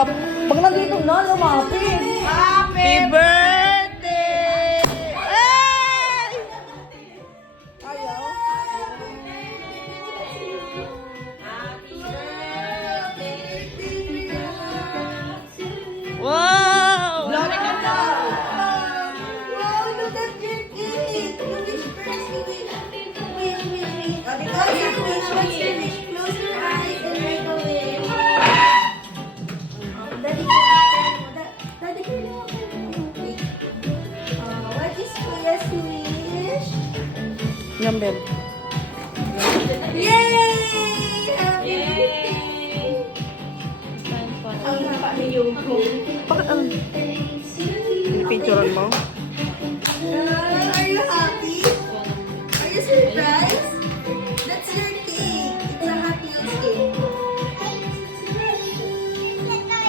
Pag nandito na, lumapit. Happy birthday! Ay! Ayaw. Wow! Wow, look at your cake. You wish first, you wish. Wish. What's your wish? What's your wish? Close your eyes and make a wish. Daddy, can you open your cake? What is Kuya's wish? Number. Yay! Happy birthday! Ang napamiyong ko. Bakit ang... Picturean mo? Are you happy? Are you surprised?